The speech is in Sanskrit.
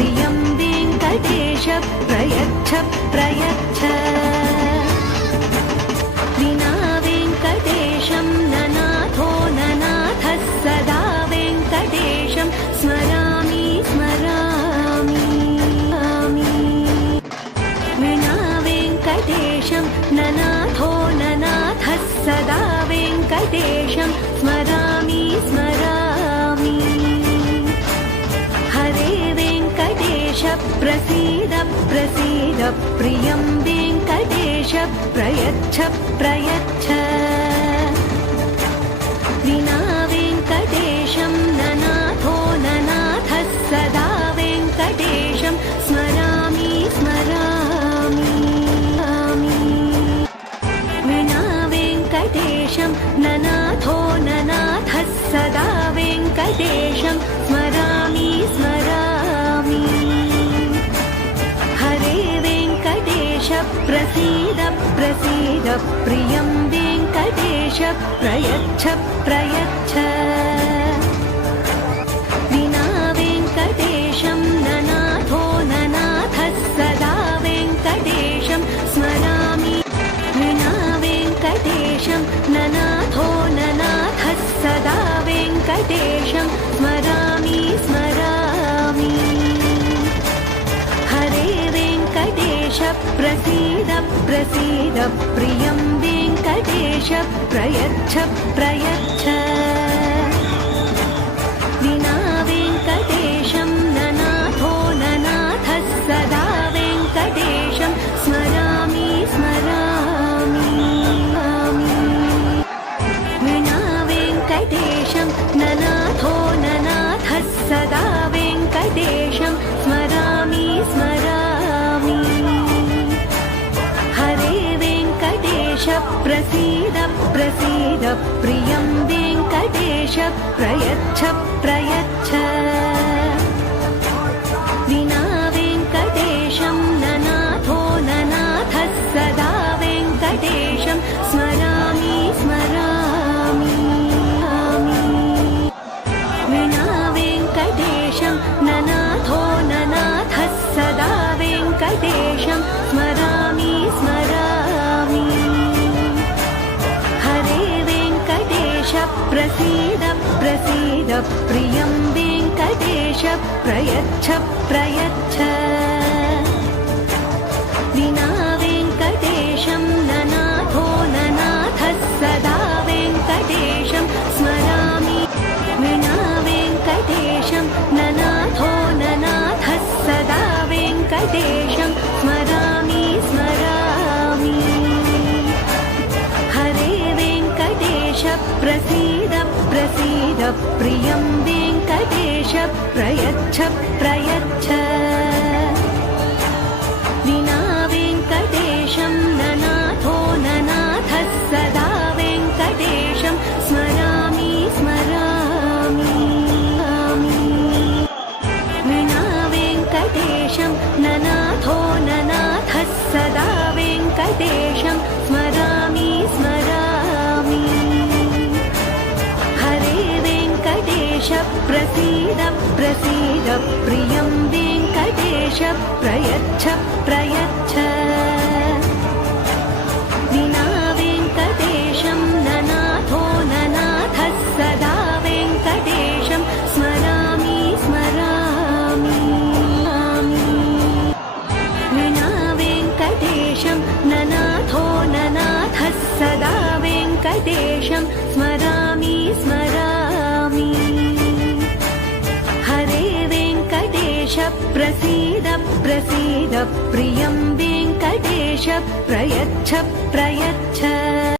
प्रियं वेङ्कटेश प्रयच्छ प्रयच्छ विना वेङ्कटेशं ननाथो ननाथः सदा वेङ्कटेशं स्मरामि स्मरामि विना वेङ्कटेशं ननाथो ननाथः सदा वेङ्कटेशं स्मरामि स्मरामि हरे वेङ्कटेश प्रसीद प्रसीद प्रियं वेङ्कटेश प्रयच्छ प्रयच्छ विना वेङ्कटेशं ननाथो ननाथः सदा वेङ्कटेशं स्मरामि स्मरामि विना वेङ्कटेशं ननाथो ननाथः सदा वेङ्कटेशं स्मरामि स्मरामि हरे वेङ्कटेश प्रसीद प्रसीद प्रियं वेङ्कटेश प्रयच्छ प्रयच्छ विना वेङ्कटेशं ननाथो ननाथः सदा वेङ्कटेशं स्मरामि विना वेङ्कटेशं ननाथो ननाथः सदा वेङ्कटेशं स्मरामि स्मरामि हरे वेङ्कटेश प्रसीद प्रसीद प्रियं वेङ्कटेश प्रयच्छ प्रयच्छ विना वेङ्कटेशं ननाथो ननाथः सदा वेङ्कटेशं स्मरामि स्मरामि विना वेङ्कटेशं ननाथो ननाथः सदा वेङ्कटेशं स्मरामि स्मरामि हरे वेङ्कटेश प्रसीद प्रसीद प्रियं वेङ्कटेश प्रयच्छ प्रयच्छ विना वेङ्कटेशं ननाथो ननाथः सदा वेङ्कटेशं स्मरामि स्मरामि विना वेङ्कटेशं ननाथो ननाथः सदा वेङ्कटेशं स्मरामि स्मरामि हरे वेङ्कटेश प्रसीद प्रसीद प्रियं वेङ्कटेश प्रयच्छ प्रयच्छ विना वेङ्कटेशं ननाथो ननाथः सदा वेङ्कटेशं स्मरामि विना वेङ्कटेशं ननाथो ननाथः सदा वेङ्कटेशं स्मरामि स्मरामि हरे वेङ्कटेश प्रसीद प्रसीद प्रियं वेङ्कटेश प्रयच्छ प्रयच्छ विना वेङ्कटेशं ननाथो ननाथः सदा वेङ्कटेशं स्मरामि स्मरामि विना वेङ्कटेशं ननाथो ननाथः सदा वेङ्कटेशं स्मरामि स्मरामि हरे वेङ्कटेश प्रसीद प्रसीद प्रियं वेङ्कटेश प्रयच्छ प्रयच्छ विना वेङ्कटेशं ननाथो ननाथः सदा वेङ्कटेशं स्मरामि स्मरामि विना वेङ्कटेशं ननाथो ननाथः सदा वेङ्कटेशं स्मरामि स्मरामि हरे वेङ्कटेश प्रसीद प्रसीद प्रियं वेङ्कटेश प्रयच्छ प्रयच्छ